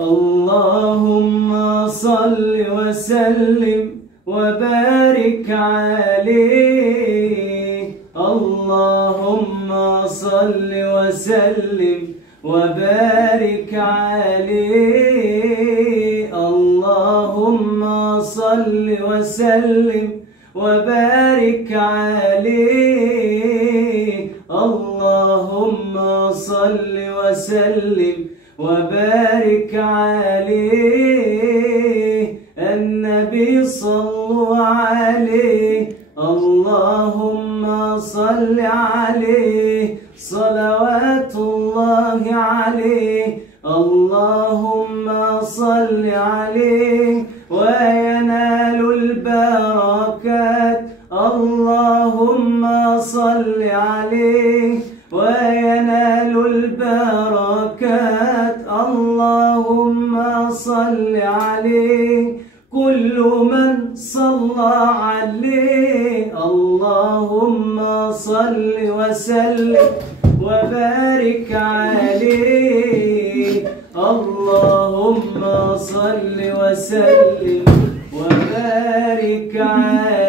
اللهم صل وسلم وبارك عليه. اللهم صل وسلم وبارك عليه. اللهم صل وسلم وبارك عليه. اللهم صل وسلم وبارك عليه. النبي صلوا عليه. اللهم صل عليه صلوات الله عليه. اللهم صل عليه وينال البركات. اللهم صل عليه وينال البركات. اللهم صل عليه كل من صلى عليه. اللهم صل وسلم وبارك عليه. اللهم صل وسلم وبارك عليه.